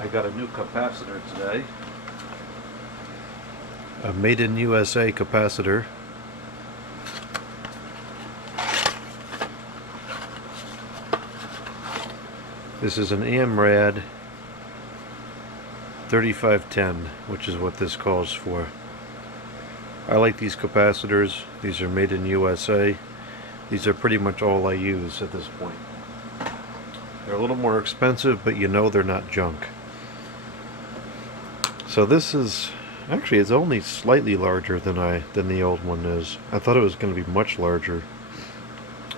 I got a new capacitor today. A made in USA capacitor. This is an AMRAD 3510, which is what this calls for. I like these capacitors. These are made in USA. These are pretty much all I use at this point. They're a little more expensive, but you know they're not junk. So this is actually, it's only slightly larger than the old one is. I thought it was going to be much larger.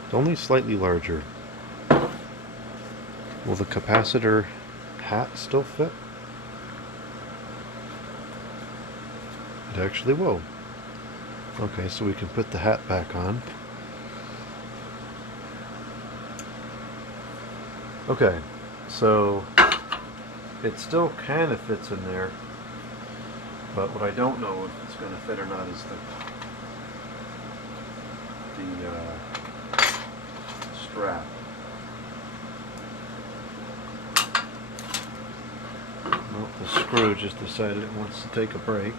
It's only slightly larger. Will the capacitor hat still fit? It actually will. Okay, so we can put the hat back on. Okay, so it still kind of fits in there, but what I don't know if it's going to fit or not is the strap. Well, the screw just decided it wants to take a break.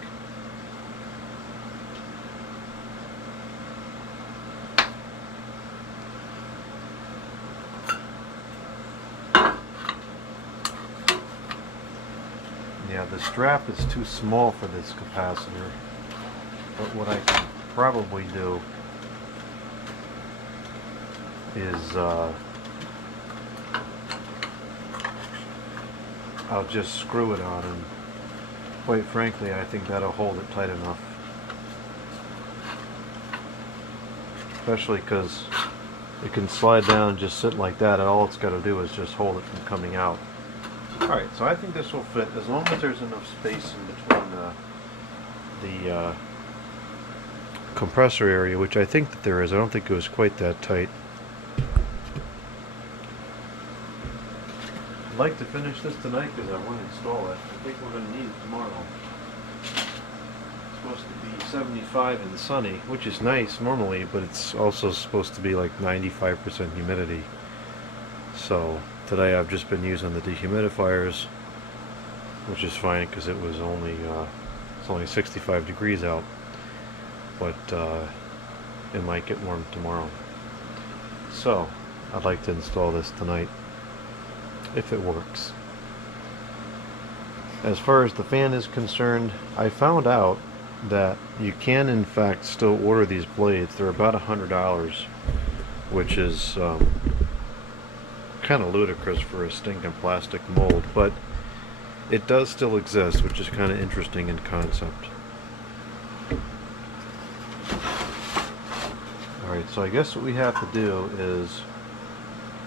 Yeah, the strap is too small for this capacitor, but what I can probably do is I'll just screw it on, and quite frankly I think that'll hold it tight enough, especially because it can slide down and just sit like that, and all it's got to do is just hold it from coming out. Alright, so I think this will fit as long as there's enough space in between the compressor area, which I think that there is. I don't think it was quite that tight. I'd like to finish this tonight because I want to install it. I think we're going to need it tomorrow. It's supposed to be 75 and sunny, which is nice normally, but it's also supposed to be like 95% humidity. So today I've just been using the dehumidifiers, which is fine because it was only it's only 65 degrees out, but it might get warm tomorrow. So I'd like to install this tonight if it works. As far as the fan is concerned, I found out that you can in fact still order these blades. They're about $100, which is kind of ludicrous for a stinking plastic mold, but it does still exist, which is kind of interesting in concept. Alright, so I guess what we have to do is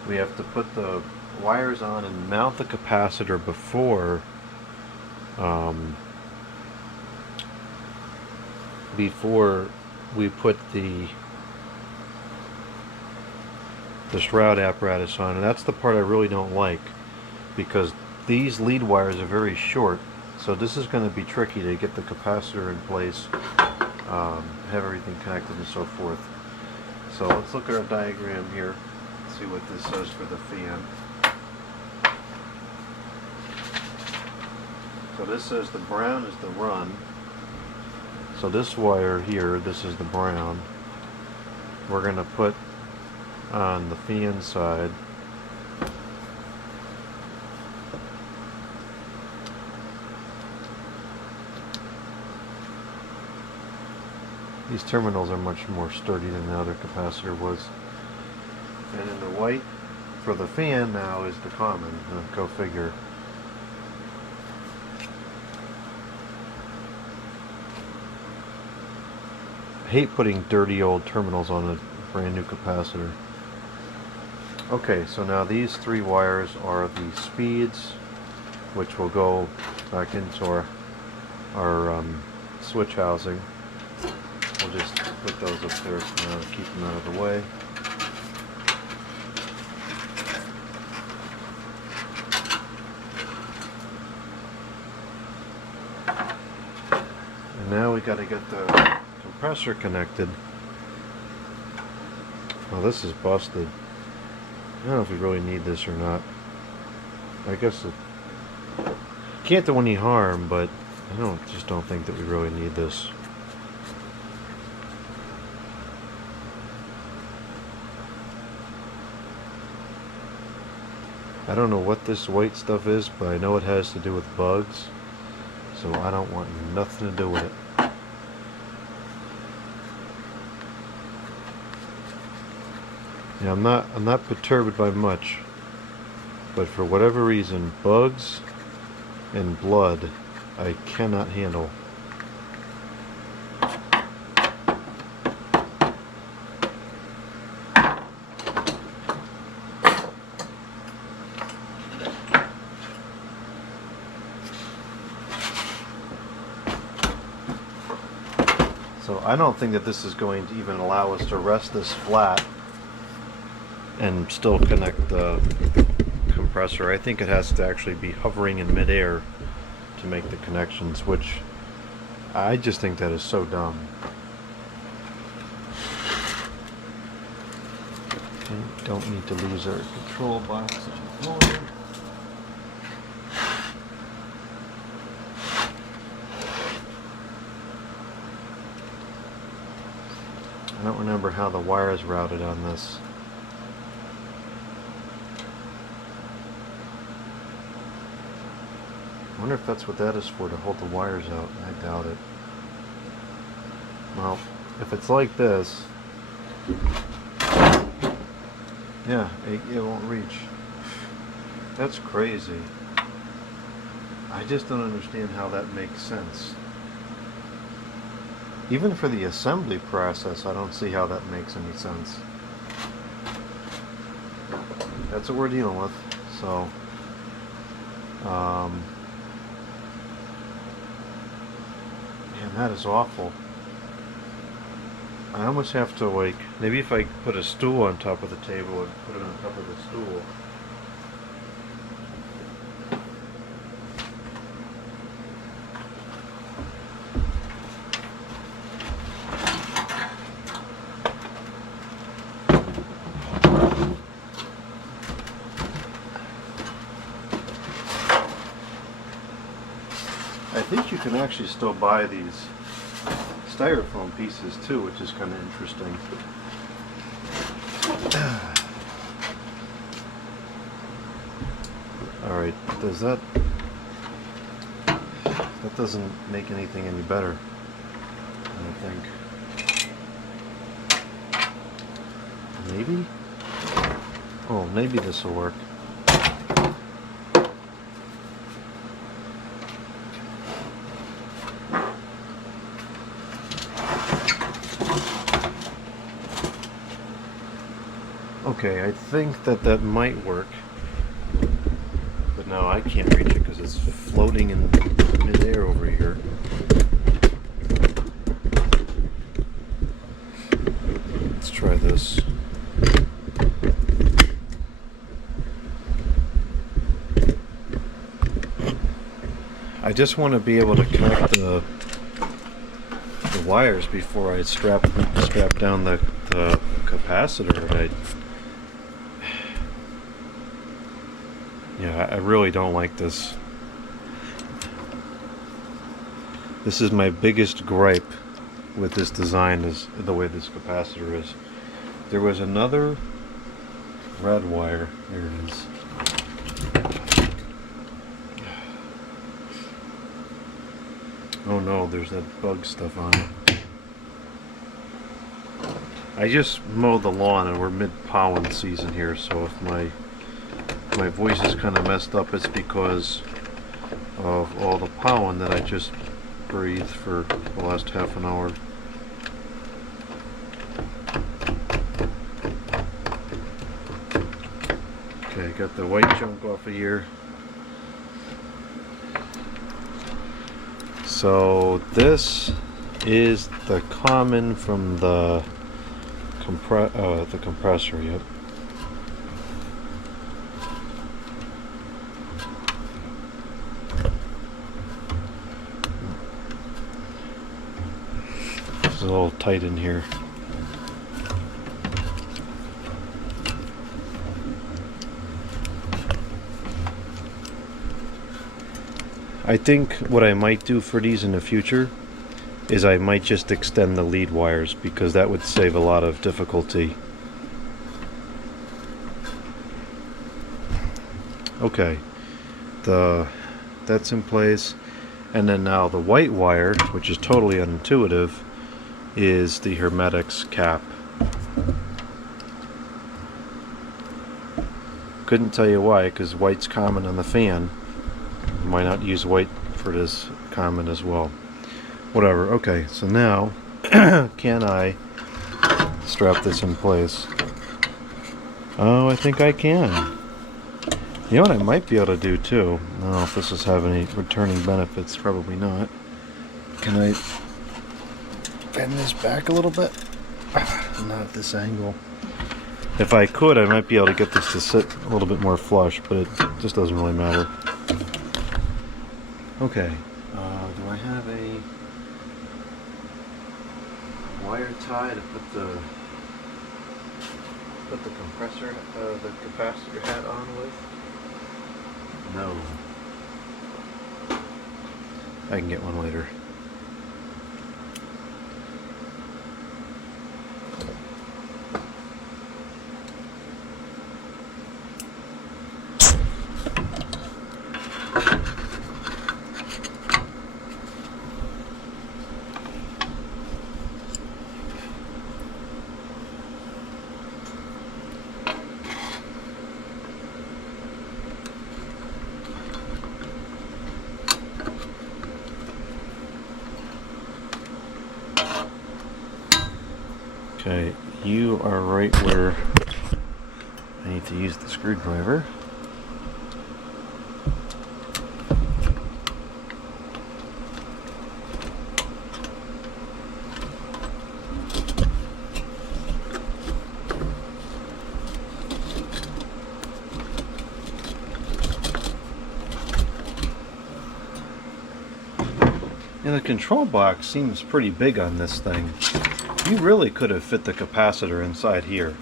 we have to put the wires on and mount the capacitor before we put the shroud apparatus on, and that's the part I really don't like, because these lead wires are very short, so this is going to be tricky to get the capacitor in place, have everything connected and so forth. So let's look at our diagram here, see what this says for the fan. So this says the brown is the run. So this wire here, this is the brown. We're going to put on the fan side. These terminals are much more sturdy than the other capacitor was. And then the white for the fan now is the common. Go figure. I hate putting dirty old terminals on a brand new capacitor. Okay, so now these three wires are the speeds, which will go back into our switch housing. We'll just put those up there for now to keep them out of the way. And now we got to get the compressor connected. Well, this is busted. I don't know if we really need this or not. I guess Can't do any harm, but I just don't think that we really need this. I don't know what this white stuff is, but I know it has to do with bugs, so I don't want nothing to do with it. Yeah, I'm not perturbed by much, but for whatever reason, bugs and blood I cannot handle. So I don't think that this is going to even allow us to rest this flat and still connect the compressor. I think it has to actually be hovering in midair to make the connections, which I just think that is so dumb. Okay, don't need to lose our control box anymore. I don't remember how the wire is routed on this. I wonder if that's what that is for, to hold the wires out. I doubt it. Well, if it's like this, yeah, it won't reach. That's crazy. I just don't understand how that makes sense. Even for the assembly process, I don't see how that makes any sense. That's what we're dealing with. So, man, that is awful. I almost have to, like, maybe if I put a stool on top of the table and put it on top of the stool. I think you can actually still buy these styrofoam pieces too, which is kind of interesting. Alright, that doesn't make anything any better, I don't think. Maybe? Oh, maybe this will work. Okay, I think that might work, but no, I can't reach it because it's floating in midair over here. Let's try this. I just want to be able to connect the wires before I strap down the capacitor. Yeah, I really don't like this. This is my biggest gripe with this design, is the way this capacitor is. There was another red wire. There it is. Oh no, there's that bug stuff on it. I just mowed the lawn and we're mid-pollen season here, so if my voice is kind of messed up, it's because of all the pollen that I just breathed for the last half an hour. Okay, got the white junk off of here. So this is the common from the compressor, yep. It's a little tight in here. I think what I might do for these in the future is I might just extend the lead wires, because that would save a lot of difficulty. Okay, that's in place. And then now the white wire, which is totally unintuitive, is the hermetics cap. Couldn't tell you why, because white's common on the fan. Why not use white for this common as well? Whatever. Okay, so now can I strap this in place? Oh, I think I can. You know what I might be able to do too? I don't know if this is have any returning benefits. Probably not. Can I bend this back a little bit? Not at this angle. If I could, I might be able to get this to sit a little bit more flush, but it just doesn't really matter. Okay. Do I have a wire tie to put the compressor, the capacitor hat on with? No. I can get one later. Okay, you are right where I need to use the screwdriver. And the control box seems pretty big on this thing. You really could have fit the capacitor inside here.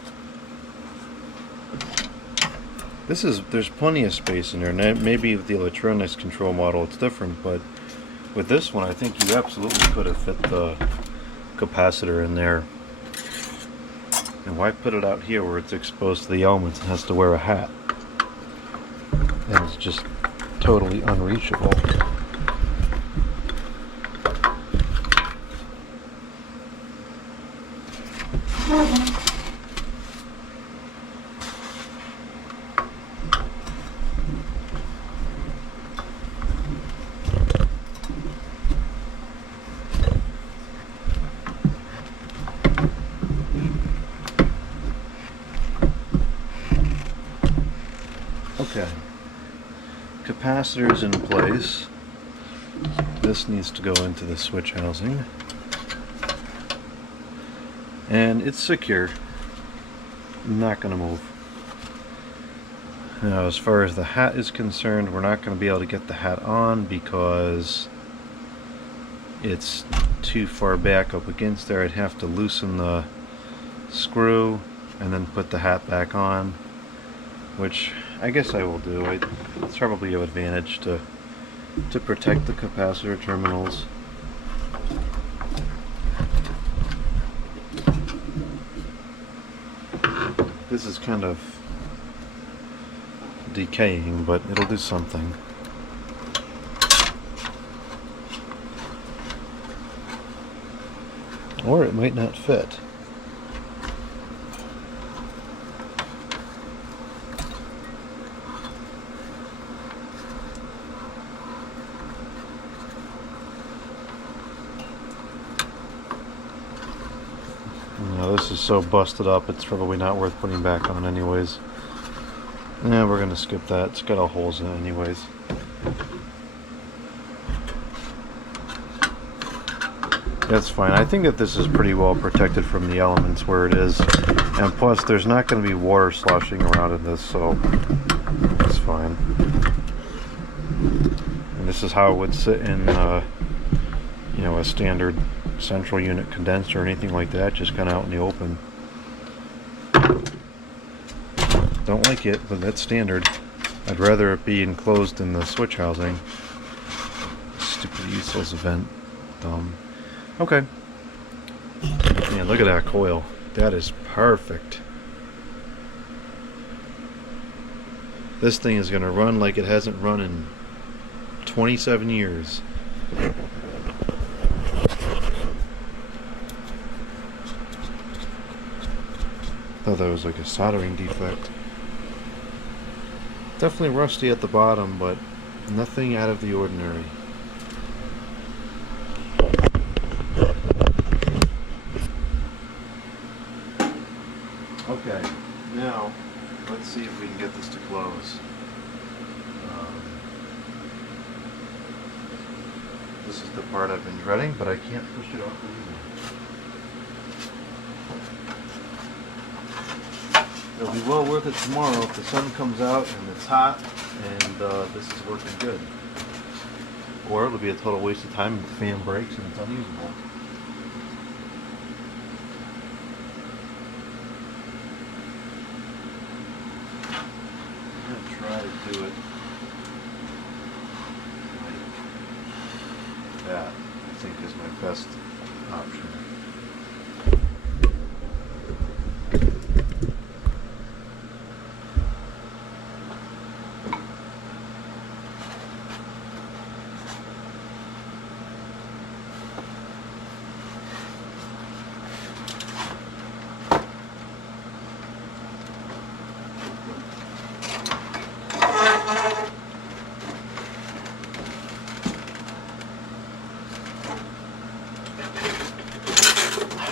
There's plenty of space in there. Now, maybe with the electronics control model it's different, but with this one I think you absolutely could have fit the capacitor in there. And why put it out here where it's exposed to the elements and has to wear a hat? And it's just totally unreachable. Okay, capacitor's in place. This needs to go into the switch housing. And it's secure. Not going to move. Now, as far as the hat is concerned, we're not going to be able to get the hat on because it's too far back up against there. I'd have to loosen the screw and then put the hat back on, which I guess I will do. It's probably an advantage to protect the capacitor terminals. This is kind of decaying, but it'll do something. Or it might not fit. This is so busted up, it's probably not worth putting back on anyways. Yeah, we're gonna skip that. It's got all holes in it anyways. That's fine. I think that this is pretty well protected from the elements where it is. And plus, there's not going to be water sloshing around in this, so it's fine. And this is how it would sit in, you know, a standard central unit condenser or anything like that, just kind of out in the open. Don't like it, but that's standard. I'd rather it be enclosed in the switch housing. useless vent. Dumb. Okay. Man, look at that coil. That is perfect. This thing is going to run like it hasn't run in 27 years. Thought that was like a soldering defect. Definitely rusty at the bottom, but nothing out of the ordinary. Okay, now let's see if we can get this to close. This is the part I've been dreading, but I can't push it off easily. It'll be well worth it tomorrow if the sun comes out and it's hot and this is working good. Or it'll be a total waste of time if the fan breaks and it's unusable. I'm going to try to do it like that. I think is my best option.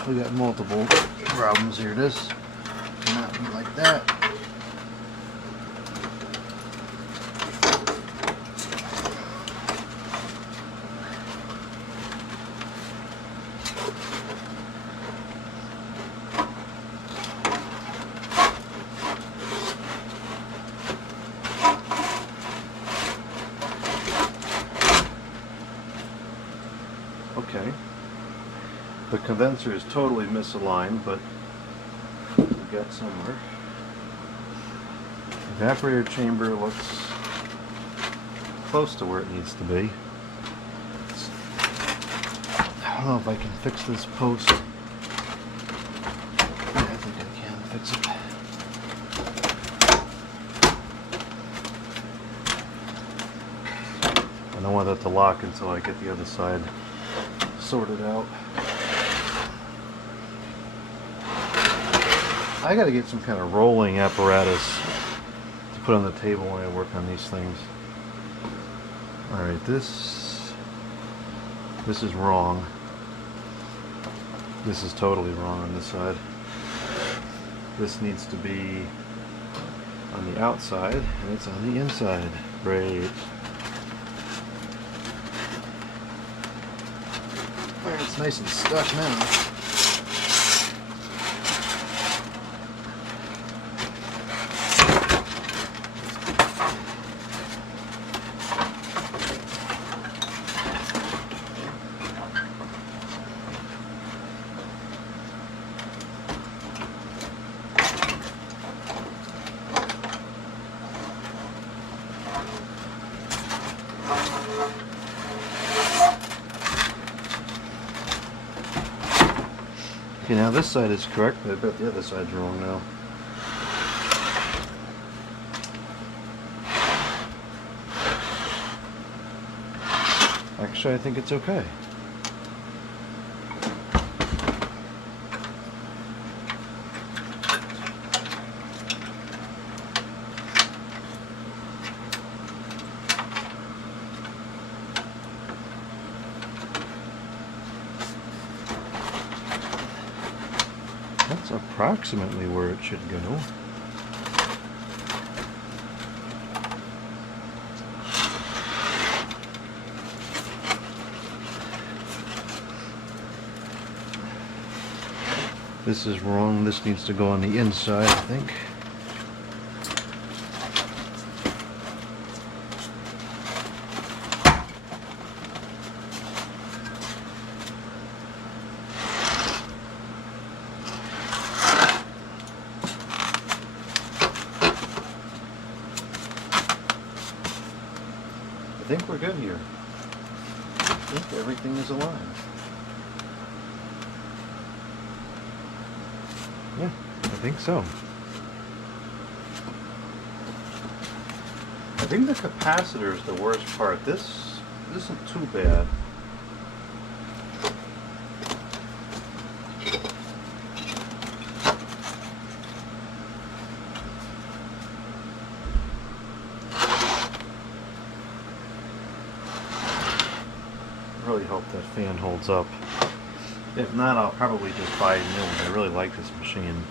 We got multiple problems here. This cannot be like that. Okay. The condenser is totally misaligned, but we got somewhere. Evaporator chamber looks close to where it needs to be. I don't know if I can fix this post. Yeah, I think I can fix it. I don't want that to lock until I get the other side sorted out. I gotta get some kind of rolling apparatus to put on the table when I work on these things. Alright, this is wrong. This is totally wrong on this side. This needs to be on the outside, and it's on the inside. Great. Alright, it's nice and stuck now. Okay, now this side is correct, but I bet the other side's wrong now. Actually, I think it's okay. That's approximately where it should go. This is wrong. This needs to go on the inside, I think. I think we're good here. think everything is aligned. Yeah, I think so. I think the capacitor is the worst part. This isn't too bad. Really hope that fan holds up. If not, I'll probably just buy a new one. I really like this machine.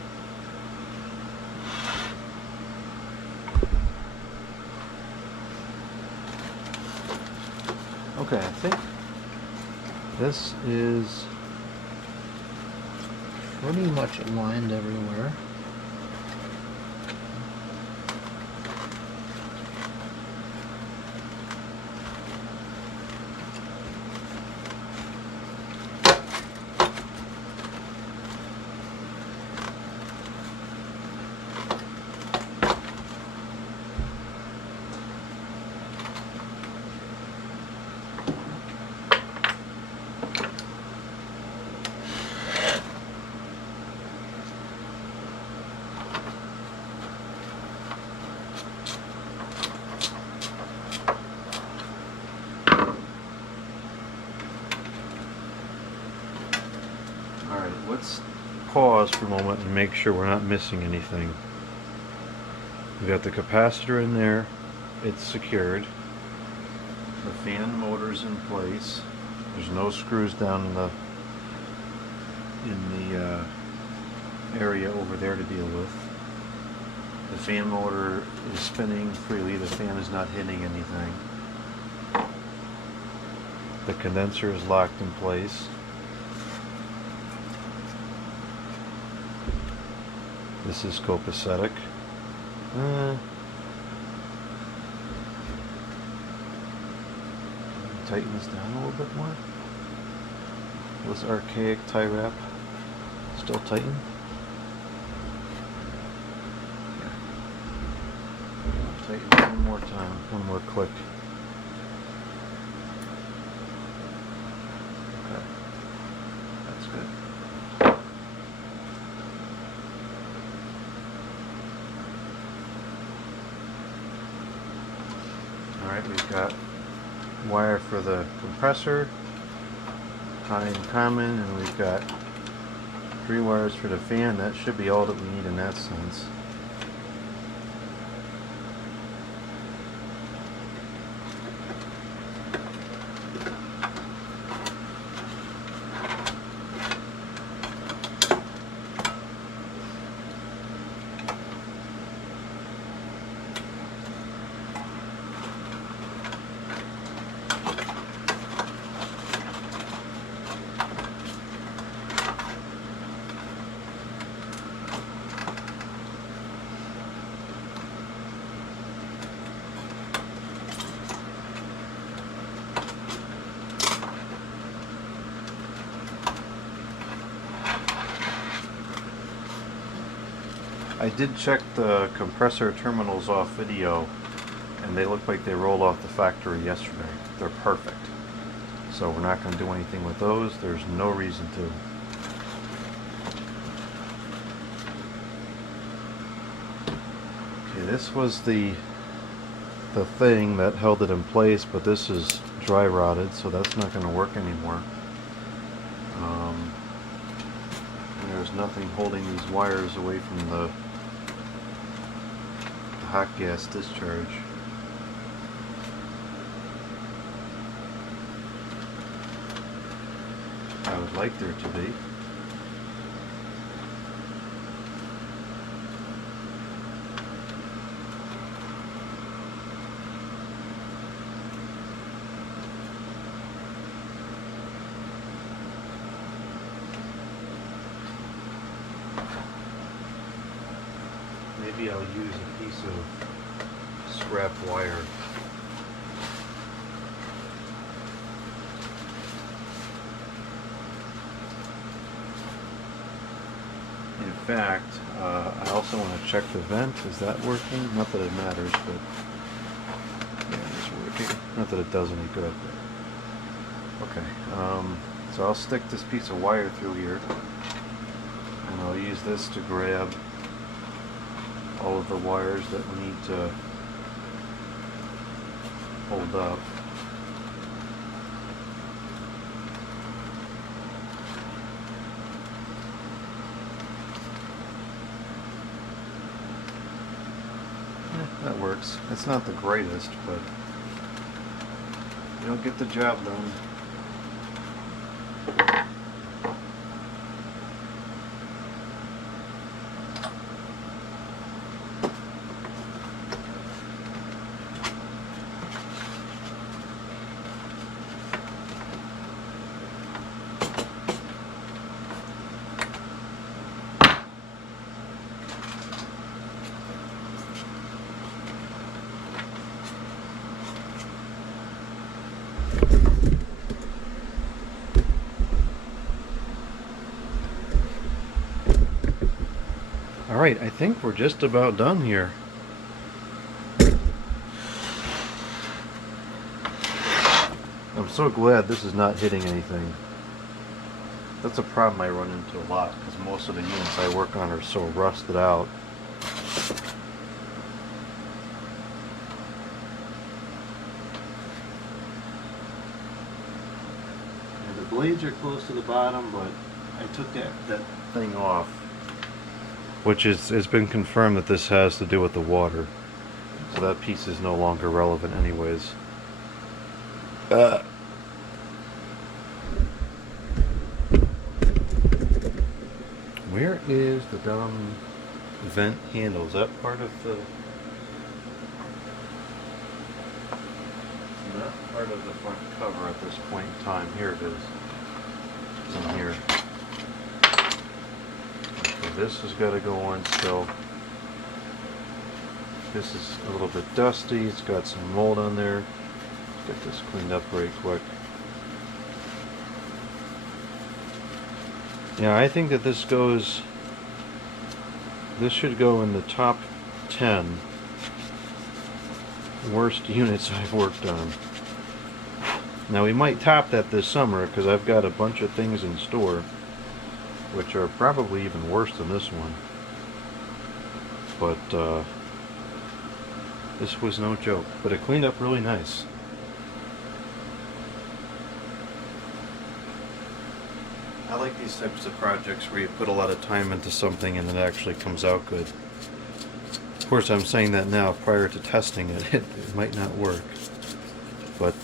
Okay, I think this is pretty much aligned everywhere. Alright, let's pause for a moment and make sure we're not missing anything. We've got the capacitor in there, it's secured. The fan motor's in place. There's no screws down in the area over there to deal with. The fan motor is spinning freely, the fan is not hitting anything. The condenser is locked in place. This is copacetic. Tighten this down a little bit more. This archaic tie wrap still tighten. Yeah. Tighten it one more time, one more click. Okay, that's good. Alright, we've got wire for the compressor, high and common, and we've got 3 wires for the fan. That should be all that we need in that sense. I did check the compressor terminals off video, and they look like they rolled off the factory yesterday. They're perfect. So we're not going to do anything with those. There's no reason to. Okay, this was the thing that held it in place, but this is dry rotted, so that's not going to work anymore. There's nothing holding these wires away from the hot gas discharge. I would like there to be. Maybe I'll use a piece of scrap wire. In fact, I also want to check the vent. Is that working? Not that it matters, but yeah, it's working. Not that it does any good. Okay, so I'll stick this piece of wire through here, and I'll use this to grab all of the wires that we need to hold up. That works. It's not the greatest, but it'll get the job done. Alright, I think we're just about done here. I'm so glad this is not hitting anything. That's a problem I run into a lot, because most of the units I work on are so rusted out. And the blades are close to the bottom, but I took that thing off. Which it's been confirmed that this has to do with the water. So that piece is no longer relevant anyways. Where is the dumb vent handle? Is that part of the... not part of the front cover at this point in time. Here it is. It's in here. This has got to go on still. This is a little bit dusty. It's got some mold on there. Get this cleaned up very quick. Yeah, I think that this should go in the top 10 worst units I've worked on. Now we might top that this summer, because I've got a bunch of things in store which are probably even worse than this one. But this was no joke. But it cleaned up really nice. I like these types of projects where you put a lot of time into something and it actually comes out good. Of course, I'm saying that now. Prior to testing it, it might not work. But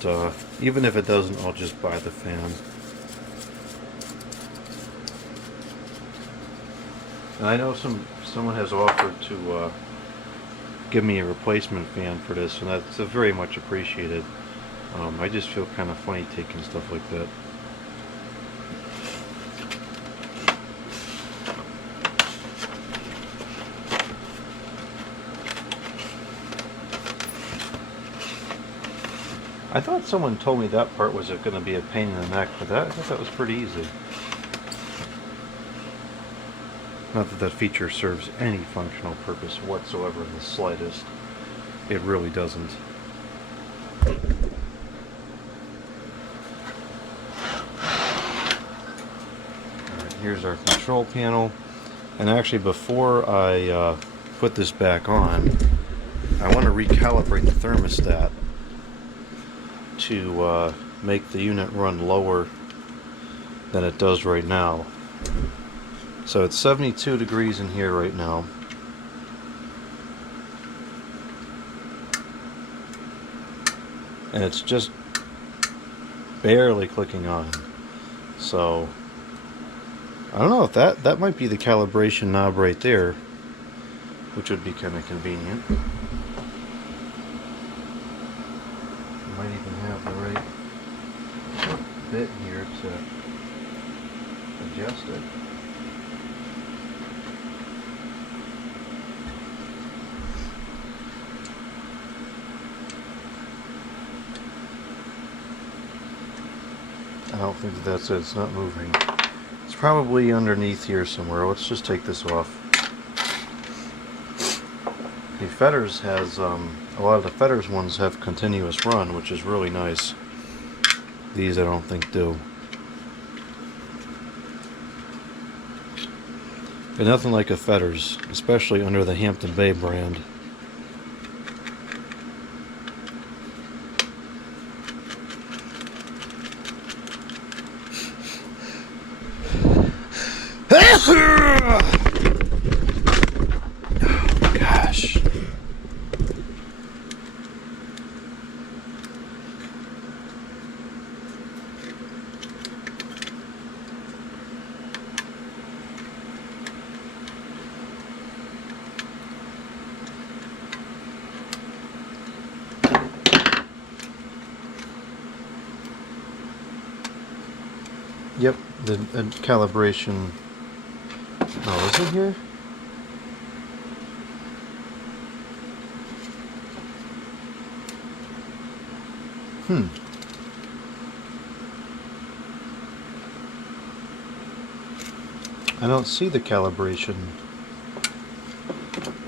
even if it doesn't, I'll just buy the fan. And I know someone has offered to give me a replacement fan for this, and that's very much appreciated. I just feel kind of funny taking stuff like that. I thought someone told me that part was going to be a pain in the neck, but I thought that was pretty easy. Not that that feature serves any functional purpose whatsoever in the slightest. It really doesn't. Alright, here's our control panel. And actually, before I put this back on, I want to recalibrate the thermostat to make the unit run lower than it does right now. So it's 72 degrees in here right now. And it's just barely clicking on. So I don't know if that might be the calibration knob right there, which would be kind of convenient. Might even have the right bit here to adjust it. I don't think that's it. It's not moving. It's probably underneath here somewhere. Let's just take this off. The Fetters has a lot of the Fetters ones have continuous run, which is really nice. These I don't think do. But nothing like a Fetters, especially under the Hampton Bay brand. Oh gosh. Yep, the calibration. Oh, is it here? I don't see the calibration.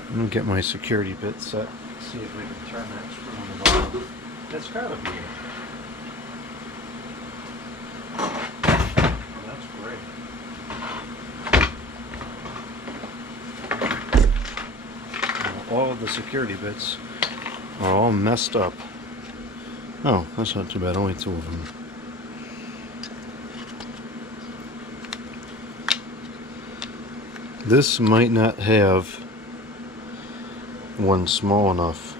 I'm gonna get my security bit set. See if we can turn that screw on the bottom. That's gotta be it. Oh, that's great. All of the security bits are all messed up. Oh, that's not too bad. Only 2 of them. This might not have one small enough.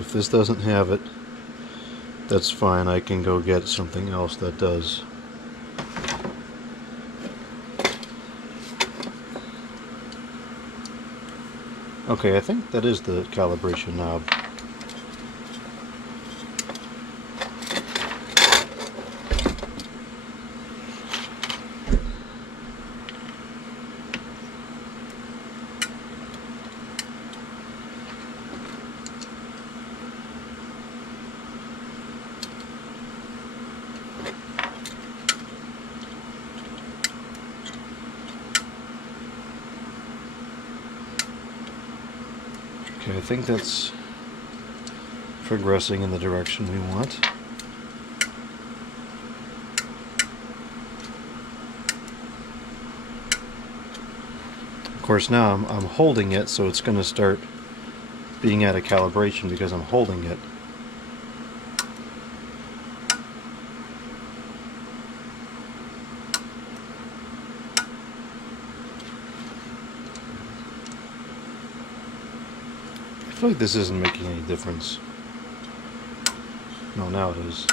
If this doesn't have it, that's fine. I can go get something else that does. Okay, I think that is the calibration knob. Okay, I think that's progressing in the direction we want. Of course, now I'm holding it, so it's going to start being out of calibration because I'm holding it. I feel like this isn't making any difference. No, now it is.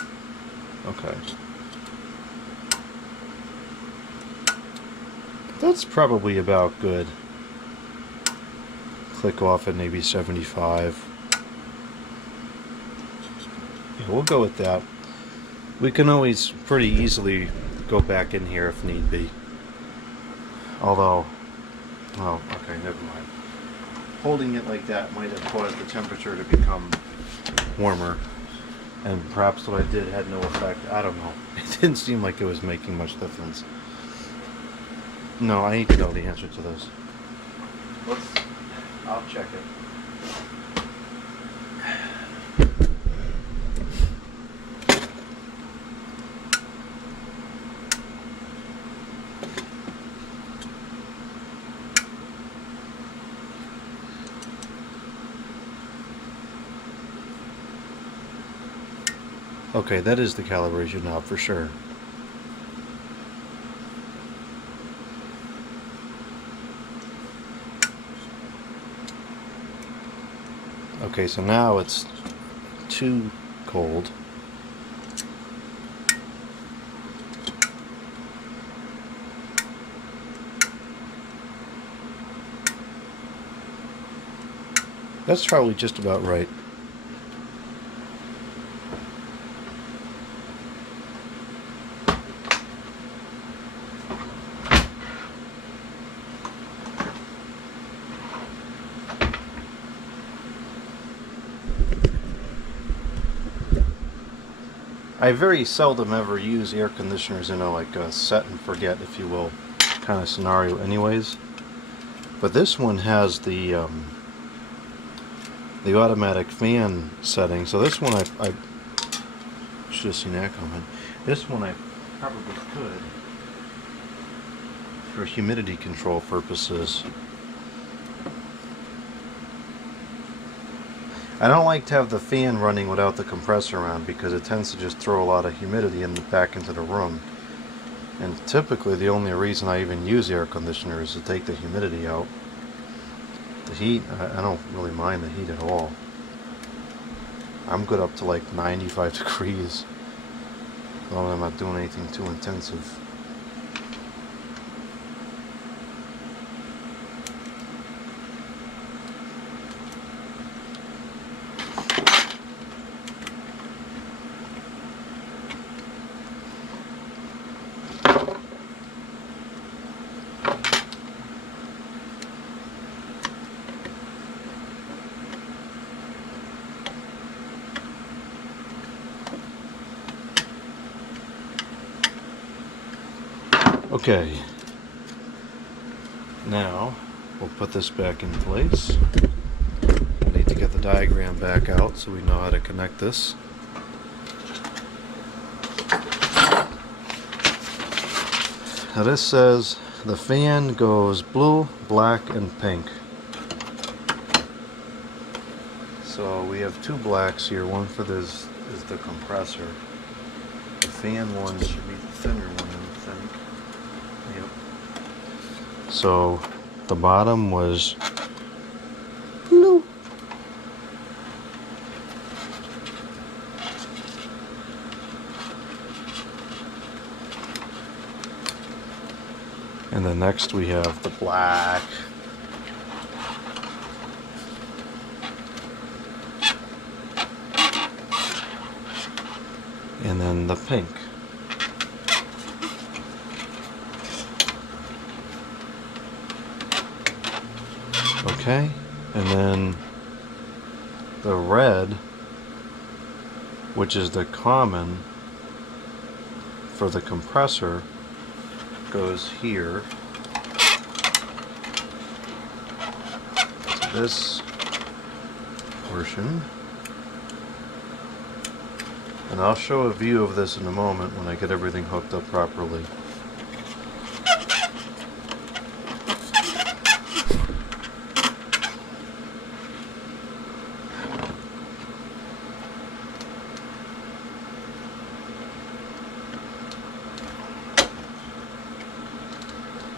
Okay. That's probably about good. Click off at maybe 75. Yeah, we'll go with that. We can always pretty easily go back in here if need be. Although, oh, okay, never mind. Holding it like that might have caused the temperature to become warmer, and perhaps what I did had no effect. I don't know. It didn't seem like it was making much difference. No, I need to know the answer to this. I'll check it. Okay, that is the calibration knob for sure. Okay, so now it's too cold. That's probably just about right. I very seldom ever use air conditioners in a like a set and forget, if you will, kind of scenario anyways. But this one has the automatic fan setting, so this one Should have seen that coming. This one I probably could, for humidity control purposes. I don't like to have the fan running without the compressor on because it tends to just throw a lot of humidity back into the room. And typically the only reason I even use the air conditioner is to take the humidity out. The heat, I don't really mind the heat at all. I'm good up to like 95 degrees. As long as I'm not doing anything too intensive. Okay, now we'll put this back in place. I need to get the diagram back out so we know how to connect this. Now this says the fan goes blue, black, and pink. So we have two blacks here. One for this is the compressor. The fan one should be the thinner one, I think. Yep. So the bottom was blue. And then next we have the black. And then the pink. Okay, and then the red, which is the common for the compressor, goes here to this portion. And I'll show a view of this in a moment when I get everything hooked up properly.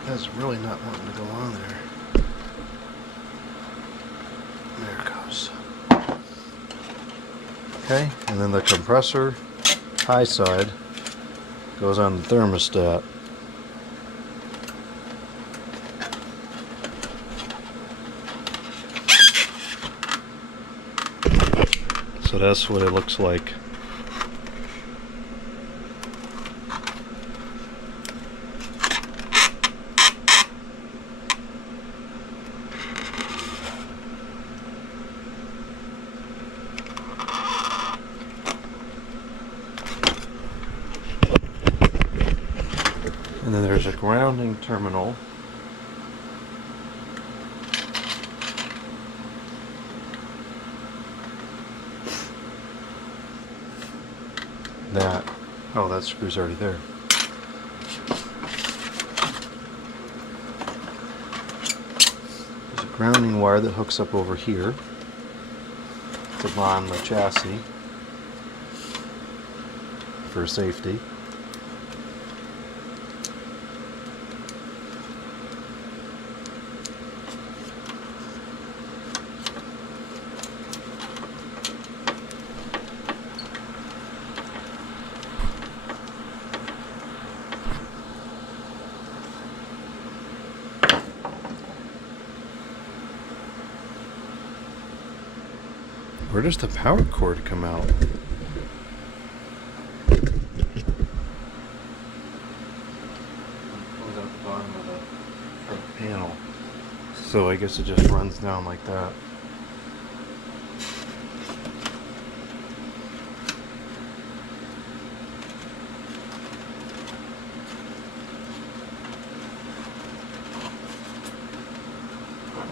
That's really not wanting to go on there. There it goes. Okay, and then the compressor high side goes on the thermostat. So that's what it looks like. And then there's a grounding terminal that, oh, that screw's already there. There's a grounding wire that hooks up over here to bond the chassis for safety. Where does the power cord come out? Goes out the bottom of the panel. So I guess it just runs down like that.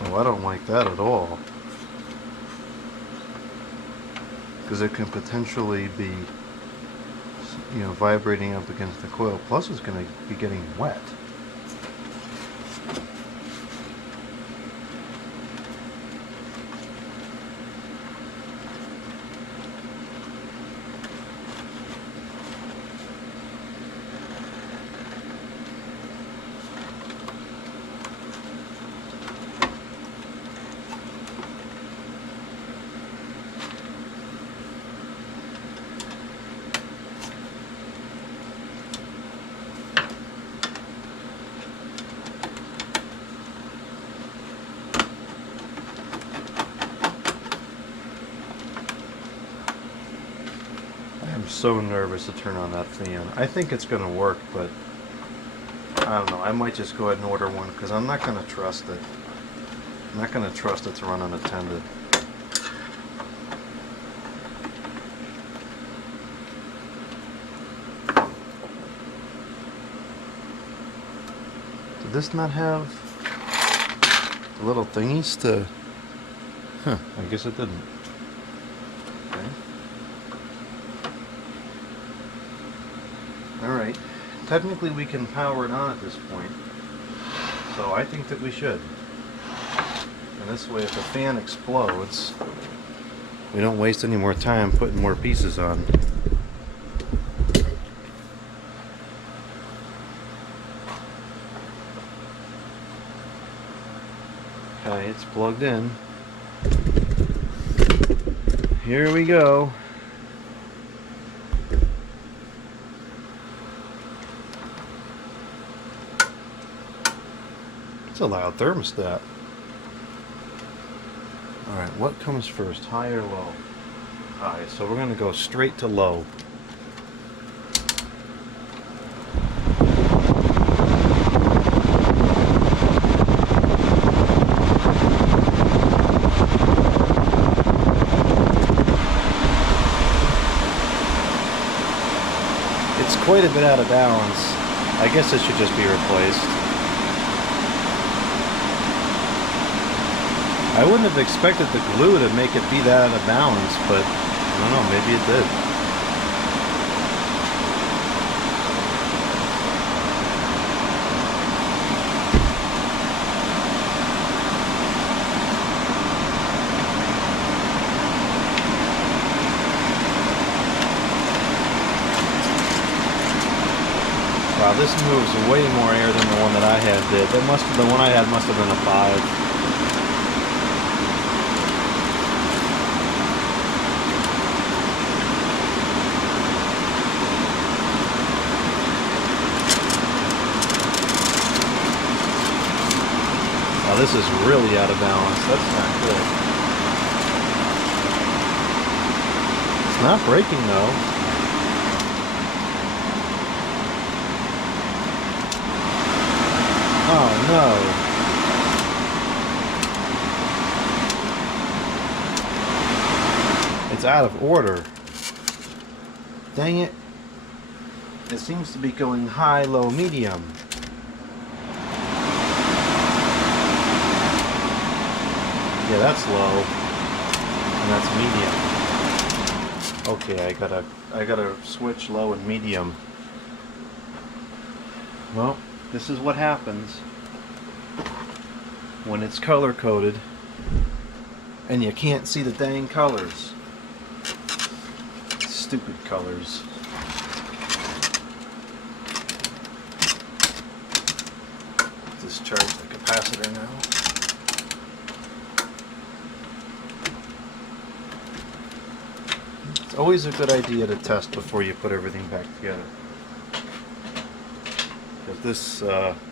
Oh, I don't like that at all. Because it can potentially be you know, vibrating up against the coil. Plus it's going to be getting wet. I'm so nervous to turn on that fan. I think it's going to work, but I don't know. I might just go ahead and order one because I'm not going to trust it. I'm not going to trust it to run unattended. Did this not have the little thingies to... Huh, I guess it didn't. Okay. Alright, technically we can power it on at this point, so I think that we should. And this way, if the fan explodes, we don't waste any more time putting more pieces on. Okay, it's plugged in. Here we go. It's a loud thermostat. Alright, what comes first, high or low? High, so we're going to go straight to low. It's quite a bit out of balance. I guess it should just be replaced. I wouldn't have expected the glue to make it be that out of balance, but I don't know, maybe it did. Wow, this moves way more air than the one that I had did. The one I had must have been a 5. Wow, this is really out of balance. That's not good. It's not breaking though. Oh no. It's out of order. Dang it. It seems to be going high, low, medium. Yeah, that's low, and that's medium. Okay, I gotta switch low and medium. Well, this is what happens when it's color coded and you can't see the dang colors. Stupid colors. Discharge the capacitor now. It's always a good idea to test before you put everything back together. Because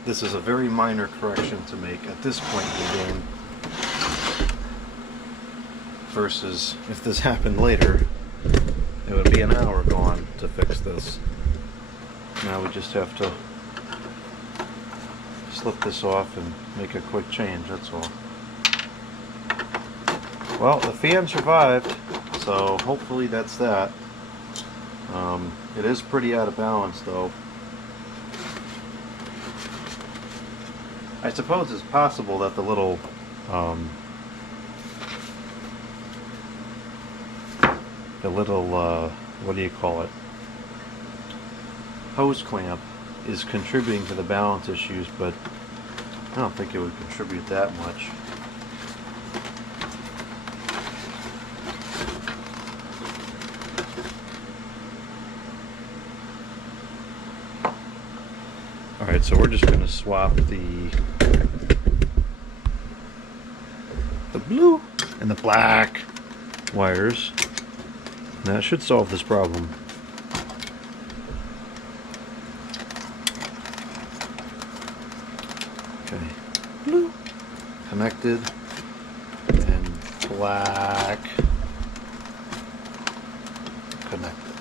this is a very minor correction to make at this point in the game. Versus if this happened later, it would be an hour gone to fix this. Now we just have to slip this off and make a quick change, that's all. Well, the fan survived. So hopefully that's that. It is pretty out of balance though. I suppose it's possible that the little what do you call it? hose clamp is contributing to the balance issues, but I don't think it would contribute that much. Alright, so we're just going to swap the blue and the black wires. And that should solve this problem. Okay, blue connected and black connected.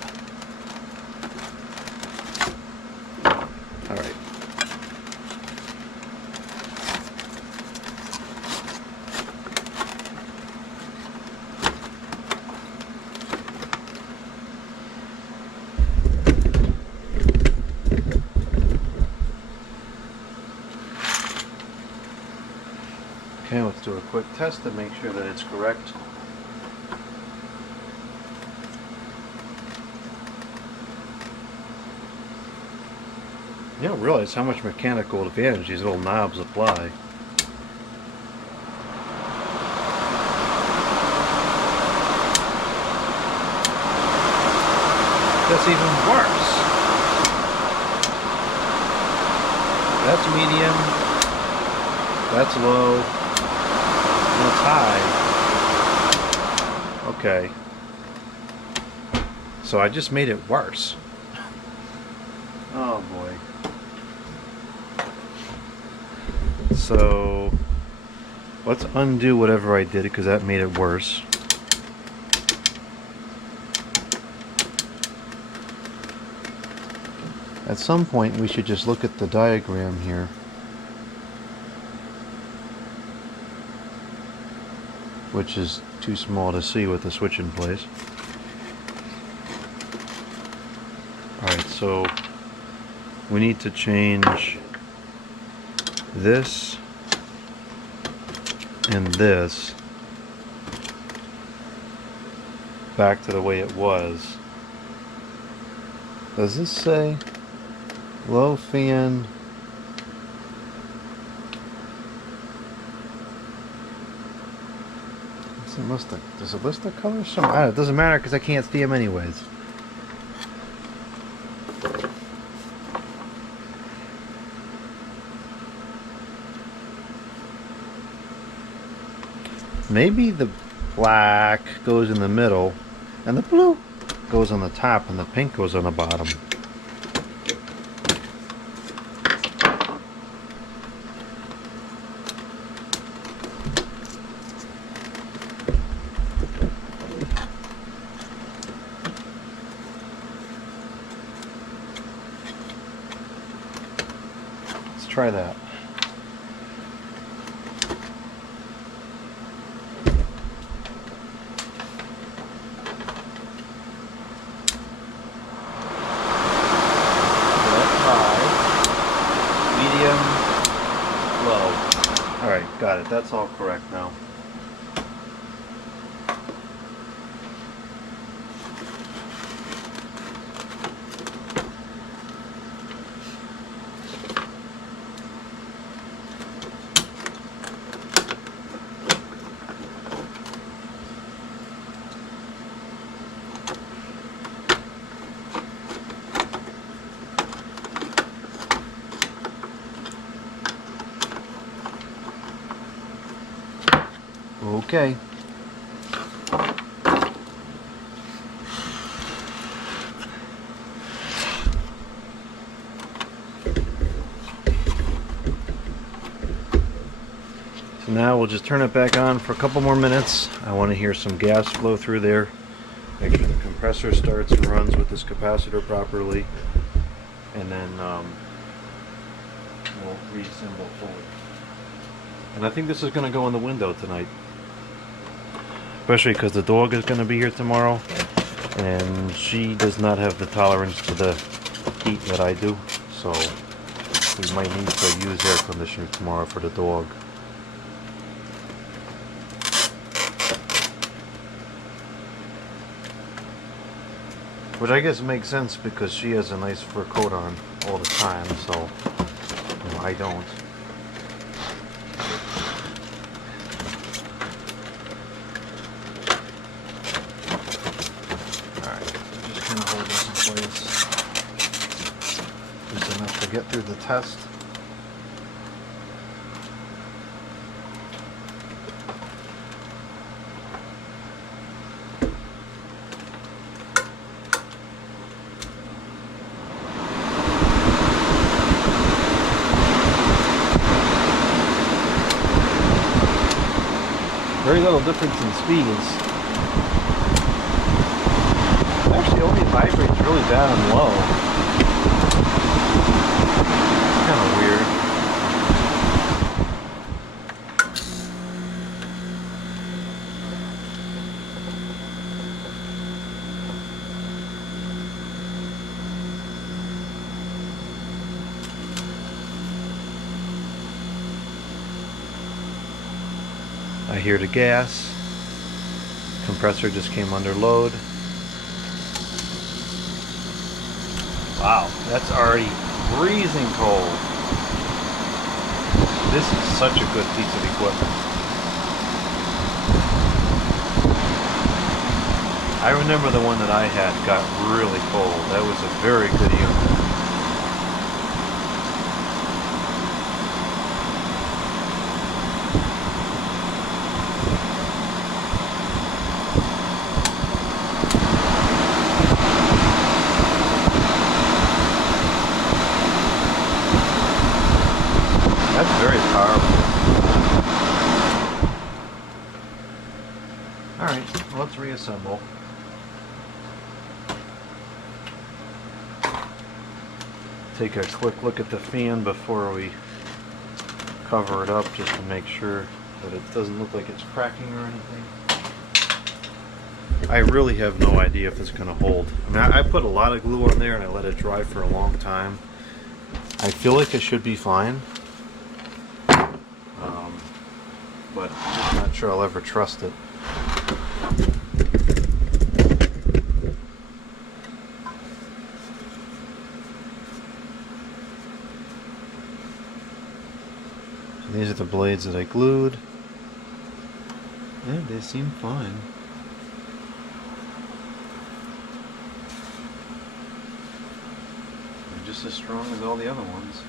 All right. Okay, let's do a quick test to make sure that it's correct. You don't realize how much mechanical advantage these little knobs apply. That's even worse. That's medium. That's low. That's high. Okay. So I just made it worse. Oh boy. So let's undo whatever I did because that made it worse. At some point we should just look at the diagram here. Which is too small to see with the switch in place. Alright, so we need to change this and this back to the way it was. Does this say low fan? Does it list the colors somewhere? It doesn't matter because I can't see them anyways. Maybe the black goes in the middle and the blue goes on the top and the pink goes on the bottom. Let's try that. Alright, got it. That's all correct now. Okay. So now we'll just turn it back on for a couple more minutes. I want to hear some gas flow through there. Make sure the compressor starts and runs with this capacitor properly. And then we'll reassemble fully. And I think this is going to go in the window tonight. Especially because the dog is going to be here tomorrow. And she does not have the tolerance for the heat that I do. So we might need to use air conditioner tomorrow for the dog. Which I guess makes sense because she has a nice fur coat on all the time, so you know, I don't. Alright, just kind of hold this in place. Just enough to get through the test. Very little difference in speeds. It actually only vibrates really bad and low. It's kind of weird. I hear the gas. Compressor just came under load. Wow, that's already freezing cold. This is such a good piece of equipment. I remember the one that I had got really cold. That was a very good unit. That's very powerful. Alright, let's reassemble. Take a quick look at the fan before we cover it up just to make sure that it doesn't look like it's cracking or anything. I really have no idea if it's going to hold. I mean, I put a lot of glue on there and I let it dry for a long time. I feel like it should be fine. But I'm just not sure I'll ever trust it. So these are the blades that I glued. Yeah, they seem fine. They're just as strong as all the other ones.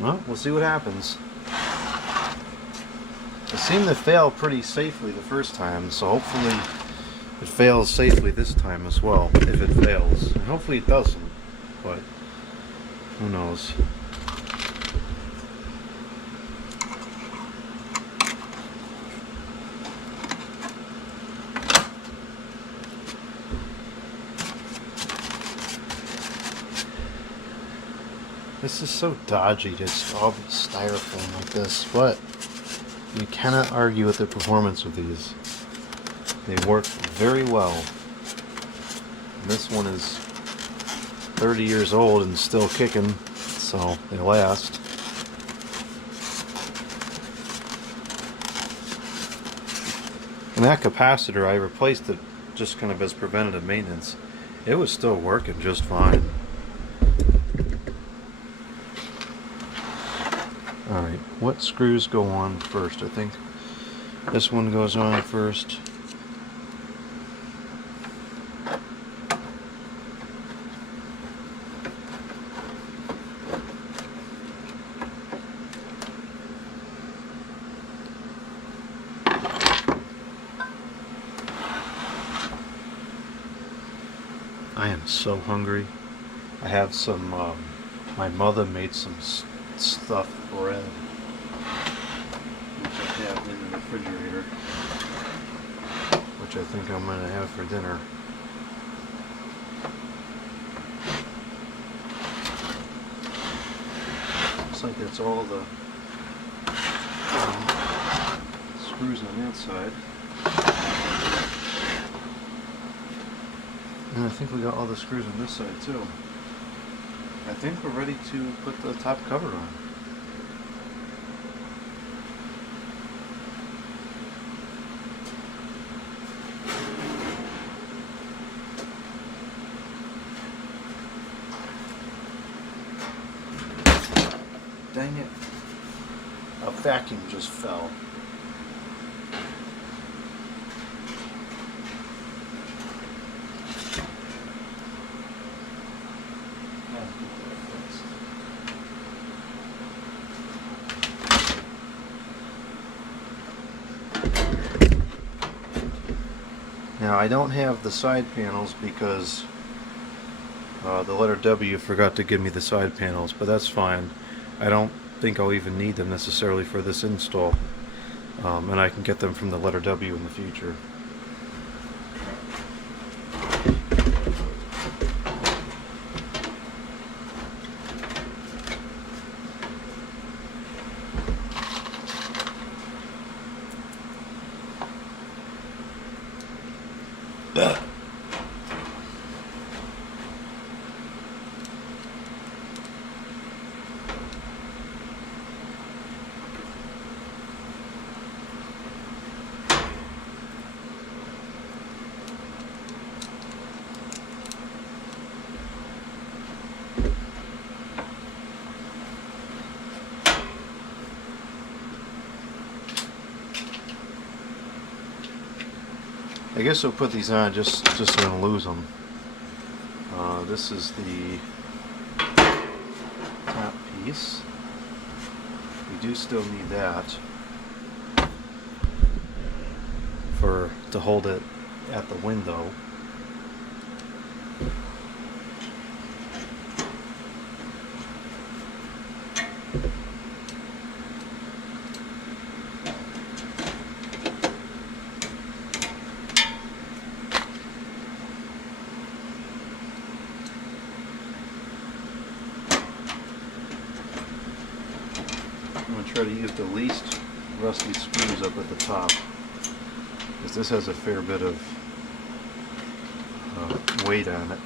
Well, we'll see what happens. It seemed to fail pretty safely the first time, so hopefully it fails safely this time as well, if it fails. And hopefully it doesn't, but who knows. This is so dodgy, just all the styrofoam like this, but you cannot argue with the performance of these. They work very well. And this one is 30 years old and still kicking, so they last. And that capacitor, I replaced it just kind of as preventative maintenance. It was still working just fine. Alright, what screws go on first? I think this one goes on first. I am so hungry. I have some, my mother made some stuffed bread, which I have in the refrigerator, which I think I'm going to have for dinner. Looks like that's all the screws on that side. And I think we got all the screws on this side too. I think we're ready to put the top cover on. Dang it. A vacuum just fell. Now I don't have the side panels because the letter W forgot to give me the side panels, but that's fine. I don't think I'll even need them necessarily for this install, and I can get them from the letter W in the future. I guess we'll put these on just so I don't lose them. This is the top piece. We do still need that to hold it at the window. I'm going to try to use the least rusty screws up at the top, because this has a fair bit of weight on it.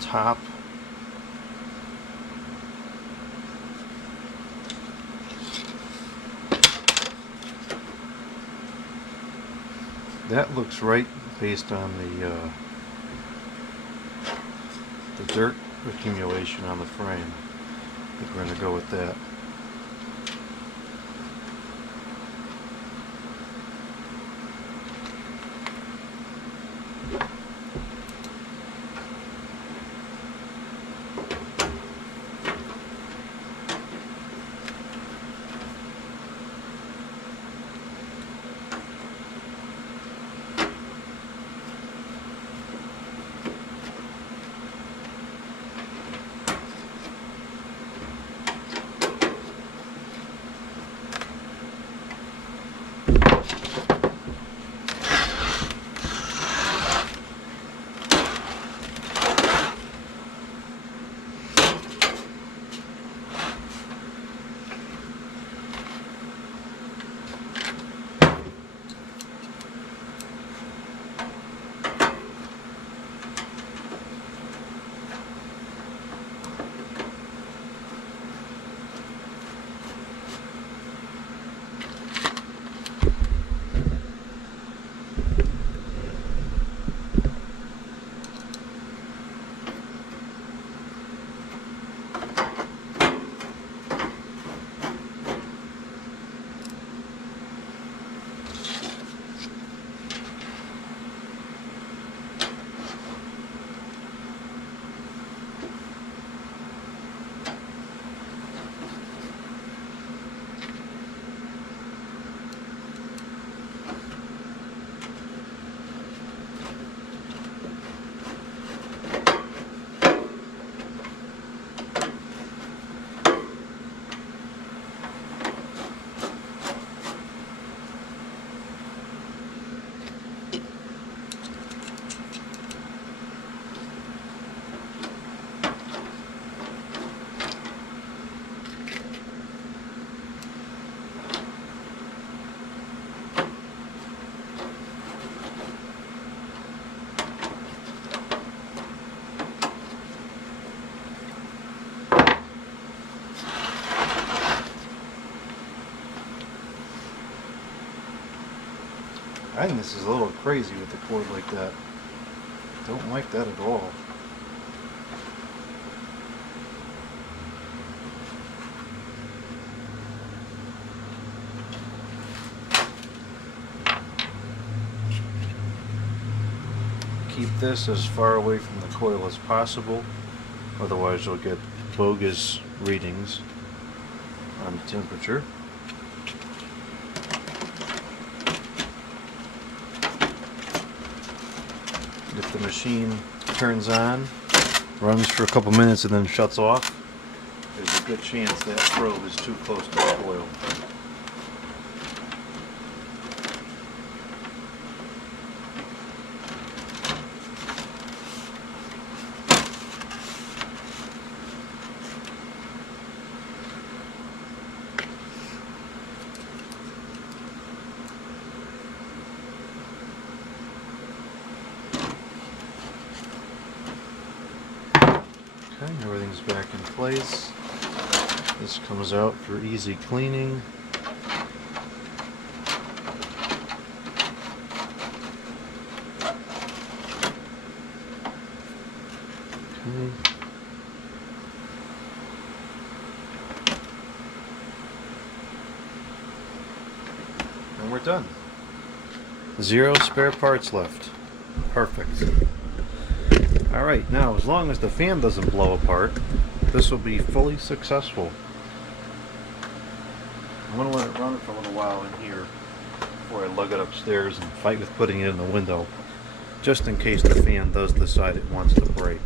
Top. That looks right based on the dirt accumulation on the frame. I think we're going to go with that. I think this is a little crazy with the cord like that. Don't like that at all. Keep this as far away from the coil as possible, otherwise you'll get bogus readings on temperature. If the machine turns on, runs for a couple minutes and then shuts off, there's a good chance that probe is too close to the coil. Okay, everything's back in place. This comes out for easy cleaning. Okay. And we're done. 0 spare parts left. Perfect. Alright, now as long as the fan doesn't blow apart, this will be fully successful. I'm going to let it run for a little while in here before I lug it upstairs and fight with putting it in the window, just in case the fan does decide it wants to break.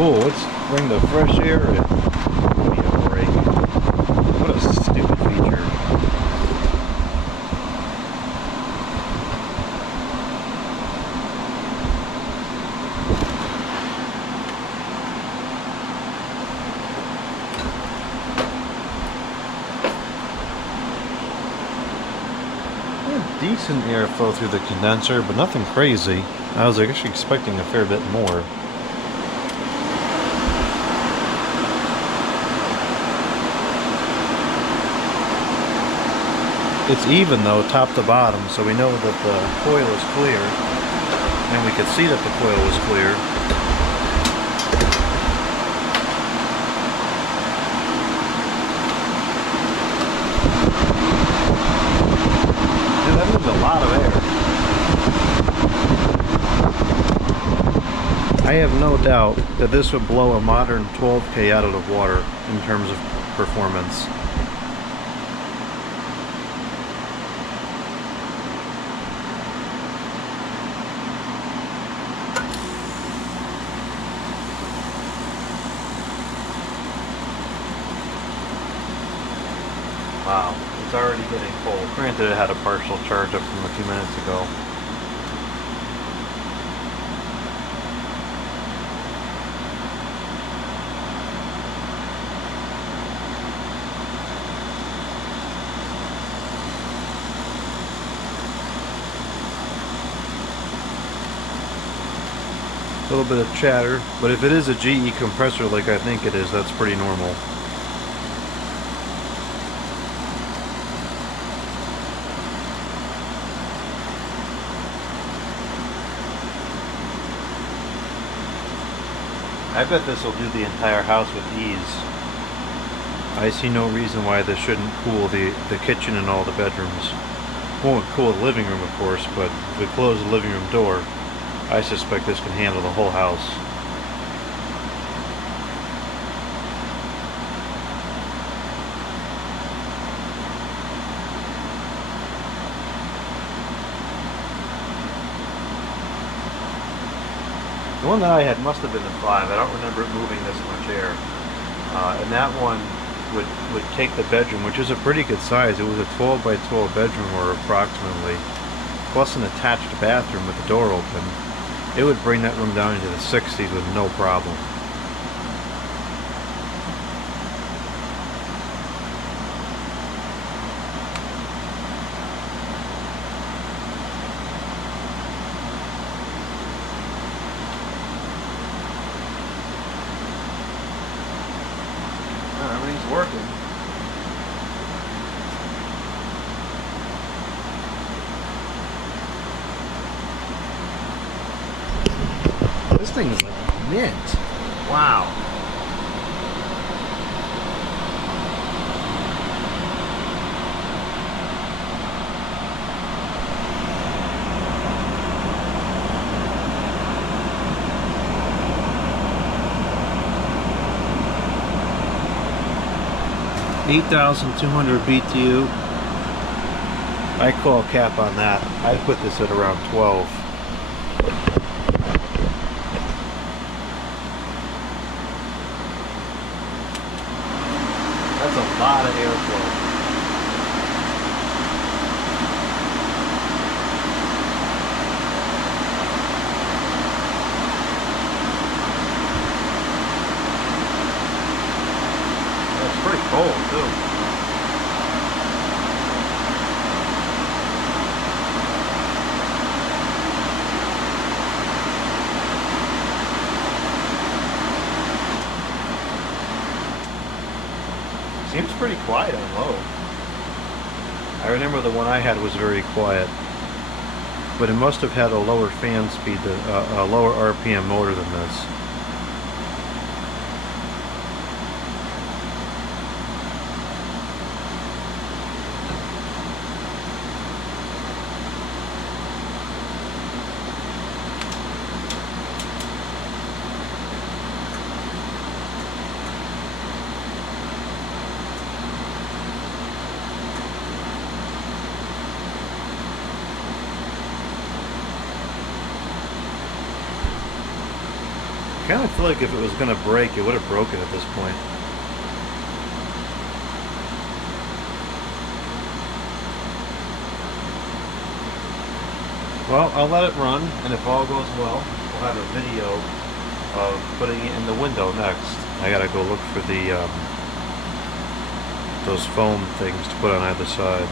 Oh, let's bring the fresh air in. Give me a break. What a stupid feature. Decent airflow through the condenser, but nothing crazy. I was actually expecting a fair bit more. It's even though, top to bottom, so we know that the coil is clear, and we could see that the coil was clear. Dude, that moves a lot of air. I have no doubt that this would blow a modern 12K out of the water in terms of performance. Wow, it's already getting cold. Granted, it had a partial charge up from a few minutes ago. A little bit of chatter, but if it is a GE compressor like I think it is, that's pretty normal. I bet this will do the entire house with ease. I see no reason why this shouldn't cool the kitchen and all the bedrooms. Won't cool the living room, of course, but if we close the living room door, I suspect this can handle the whole house. The one that I had must have been the 5. I don't remember it moving this much air. And that one would take the bedroom, which is a pretty good size. It was a 12 by 12 bedroom, or approximately, plus an attached bathroom with the door open. It would bring that room down into the 60s with no problem. working. This thing is like mint. Wow. $8,200 BTU. I call cap on that. I put this at around 12. That's a lot of airflow. That's pretty cold too. Seems pretty quiet on low. I remember the one I had was very quiet, but it must have had a lower fan speed, a lower RPM motor than this. I kind of feel like if it was going to break, it would have broken at this point. Well, I'll let it run, and if all goes well, we'll have a video of putting it in the window next. I gotta go look for the those foam things to put on either side.